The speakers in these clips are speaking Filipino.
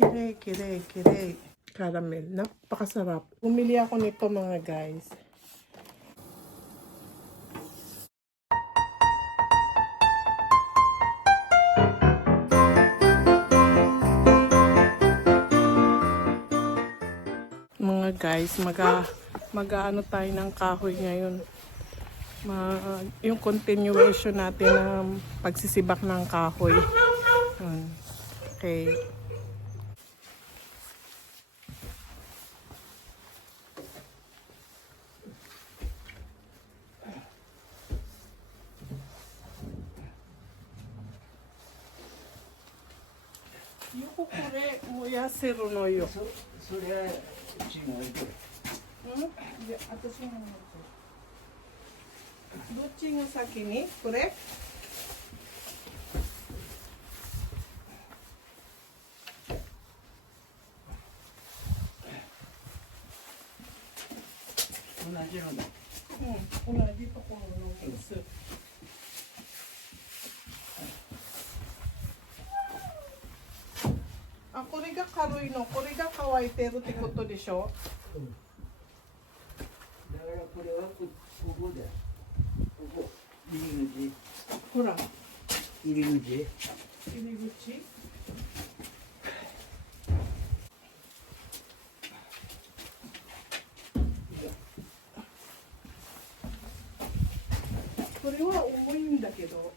Kire, kire, kire. Caramel. Napakasarap. Bumili ako nito mga guys. Mga guys, mag-aano tayo ng kahoy ngayon. Yung continuation natin ng pagsisibak ng kahoy. Okay. Yuko kore, moyaseru no yo. それは違うけど。 いや、私の持つ。どっちが先に？これ？同じのだ。うん、同じところのです。あ、これが軽いの、これが乾いてるってことでしょ？だからこれはここで。ここ。入り口。ほら、入り口。入り口。これは重いんだけど。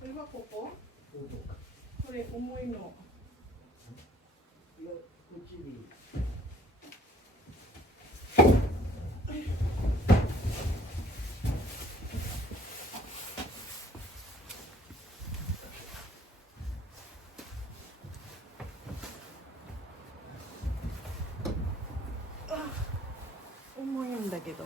これはここ？これ重いの。いや、こっちに。重いんだけど。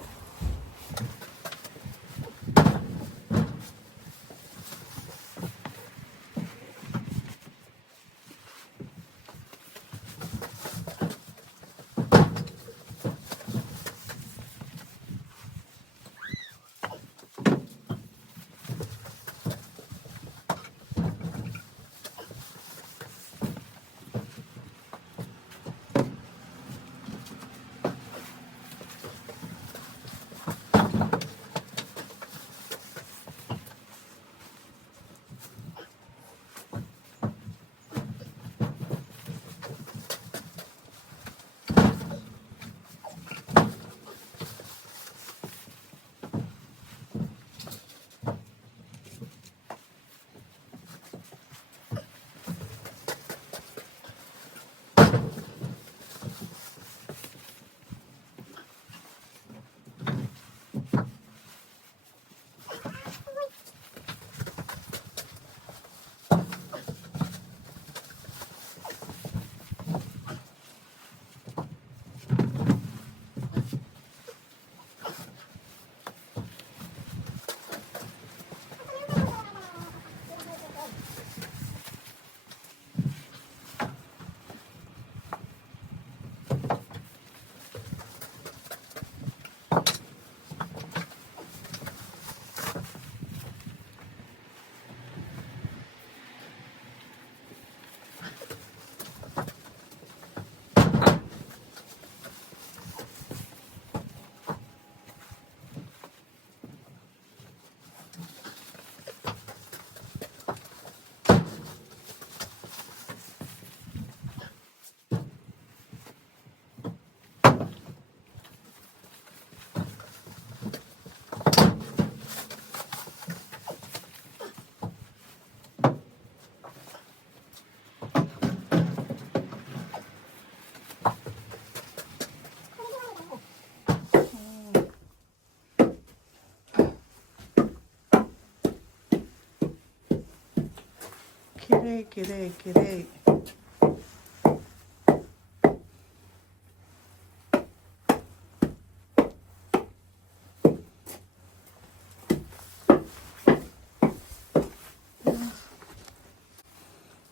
きれいきれいきれい。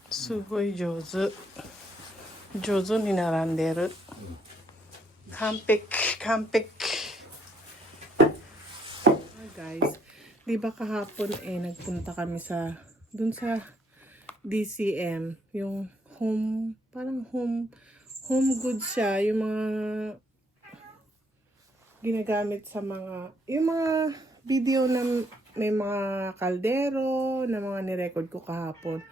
すごい上手。上手に並んでる。完璧、完璧. Guys, di ba kahapon nagpunta kami dun sa DCM. Yung home, parang home goods siya. Yung mga ginagamit sa mga, yung mga video na may mga kaldero na mga nirecord ko kahapon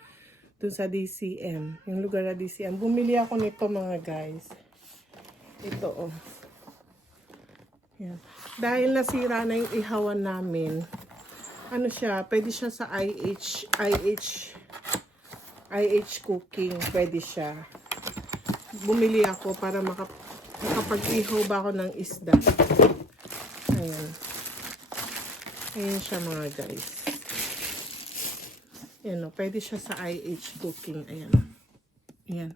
dun sa DCM, yung lugar na DCM. Bumili ako nito mga guys. Ito oh. Yan. Dahil nasira na yung ihawan namin, ano siya, pwede siya sa IH cooking, pwede siya. Bumili ako para makapag-ihaw ba ako ng isda. Ayan. Ayan siya mga guys. Ayan o, pwede siya sa IH cooking. Ayan. Ayan.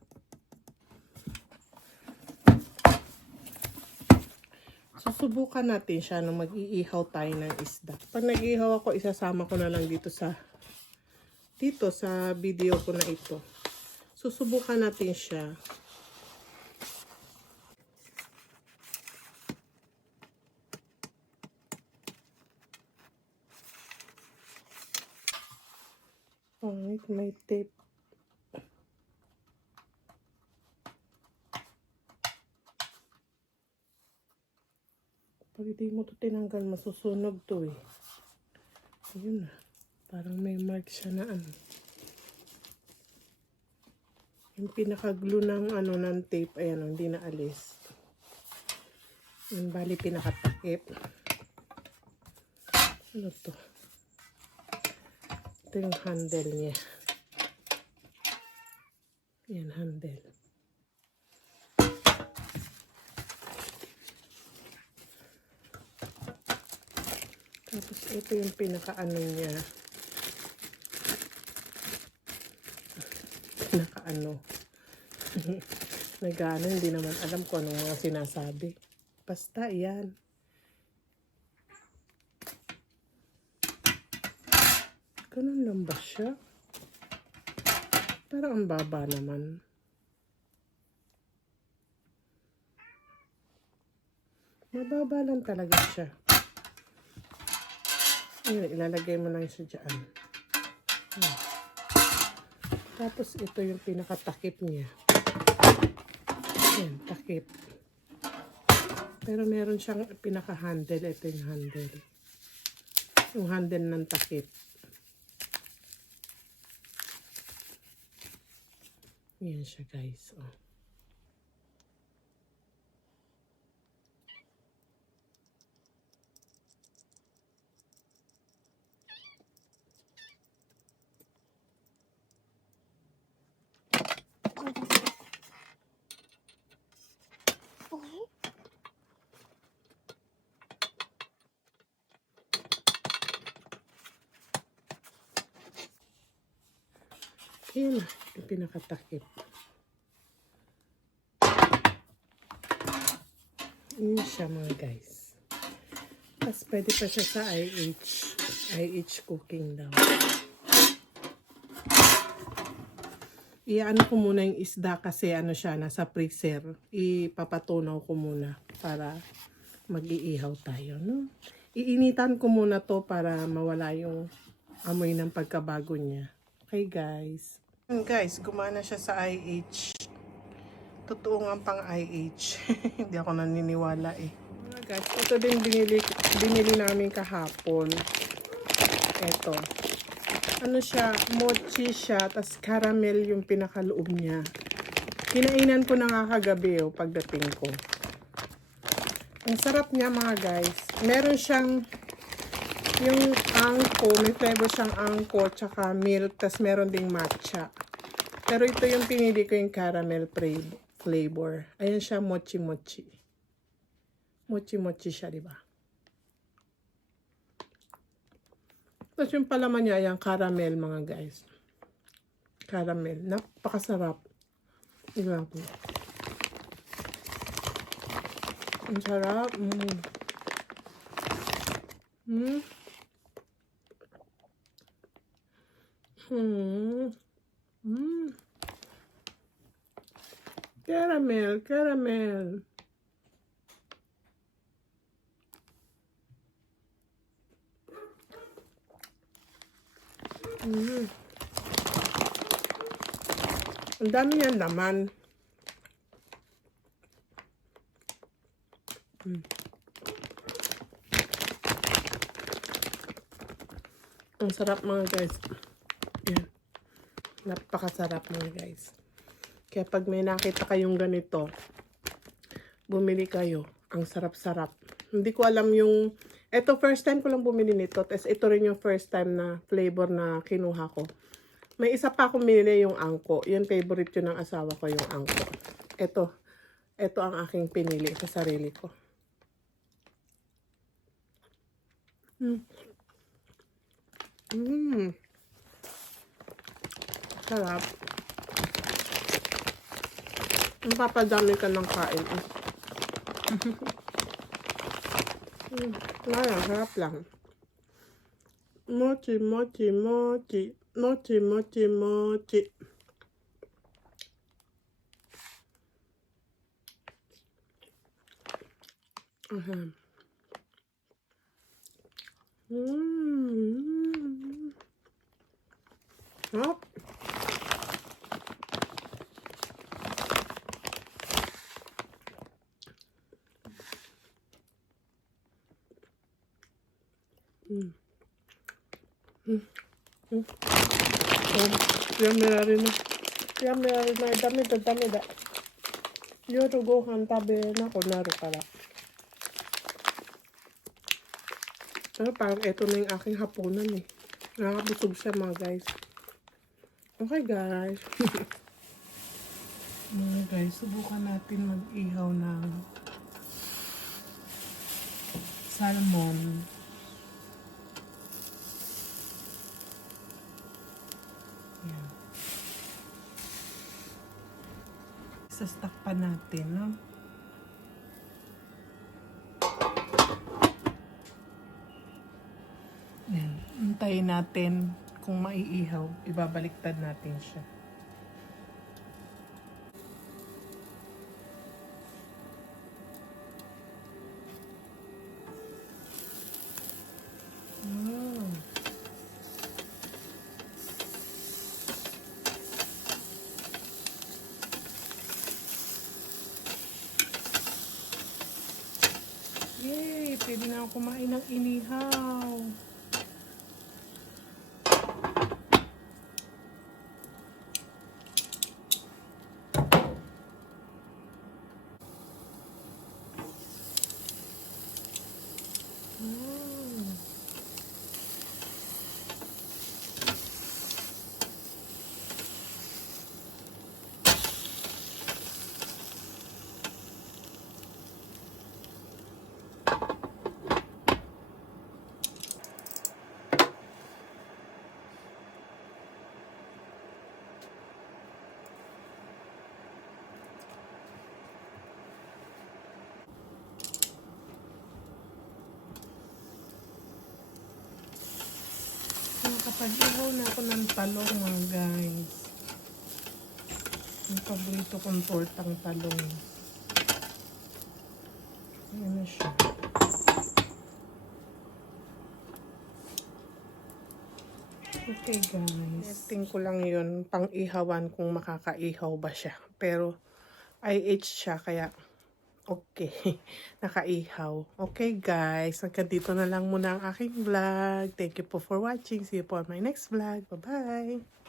Susubukan natin siya nung mag-iihaw tayo ng isda. Pag nag-iihaw ako, isasama ko na lang dito sa video ko na ito. Susubukan natin siya. Alright, may tape. Pag hindi mo ito tinanggal, masusunog to eh. Ayun na. Parang may mark siya na ano. Yung pinaka-glue ng ano ng tape, ayan, hindi na alis. Yung bali pinakatakip. Ano to? Ito yung handle niya. Yan, handle. Tapos ito yung pinaka-ano niya. Pinaka-ano. Nag-ano, hindi naman alam ko anong mga sinasabi. Basta, yan. Ganun lang ba siya? Parang ang baba naman. Mababa lang talaga siya. Ayan, ilalagay mo lang siya dyan. Ayan. Tapos ito yung pinakatakip niya. Ayan, takip. Pero meron siyang pinaka-handle. Ito yung handle. Yung handle ng takip. Ayan siya guys. Oh. Ayan na, yung pinakatakip. Yun siya mga guys. Tapos pwede pa siya sa IH cooking daw. Iyaano ko muna yung isda kasi ano siya, nasa freezer. Ipapatunaw ko muna para mag-iihaw tayo, no? Iinitan ko muna to para mawala yung amoy ng pagkabago niya. Okay guys. Guys, gumana siya sa IH. Totoo nga pang IH. Hindi ako naniniwala eh. Guys, ito din binili namin kahapon. Ito. Ano siya, mochi siya, tas caramel yung pinakaloob niya. Kinainan ko na nga kagabi pagdating ko. Ang sarap niya mga guys. Meron siyang yung angko, may flavor siyang angko, tsaka milk, tas meron ding matcha. Pero ito yung pinili ko yung caramel flavor. Ayan siya, mochi-mochi. Mochi-mochi siya, di ba? Tapos yung palaman niya, ayan, caramel mga guys. Caramel. Napakasarap. Grabe. Ang sarap. Caramel, caramel. Ang dami niyan laman. Ang sarap mga guys. Yan. Napakasarap mga guys. Kaya pag may nakita kayong ganito, bumili kayo. Ang sarap-sarap. Hindi ko alam yung... Ito, first time ko lang bumili nito. Tapos ito rin yung first time na flavor na kinuha ko. May isa pa akong binili yung angko. Yan, favorite yun ng asawa ko, yung angko. Ito ang aking pinili sa sarili ko. Sarap. Mapapadami ka ng kain. Wala, sarap lang. Mochi, mochi, mochi. Mochi, mochi, mochi. Sarap.やめられない。やめられない。ダメだ、ダメだ。夜ご飯食べれなくなるから。Pero parang ito na yung aking hapunan eh. Nakakabusog siya mga guys. Okay guys. Mga guys, subukan natin mag-ihaw ng salmon. Yan. Sastak pa natin, no? Yan. Antayin natin kung maiihaw. Ibabaliktad natin siya. Yay! Pwede na ako kumain ng inihaw. Nakapag-ihaw na ako ng talong mga guys. Ang paborito kong tortang talong. Ayan na siya. Okay guys. Testing ko lang yun. Pang-ihawan kung makakaihaw ba siya. Pero IH siya kaya okay. Nakaihaw. Okay guys. Hanggang dito na lang muna ang aking vlog. Thank you po for watching. See you po on my next vlog. Bye-bye.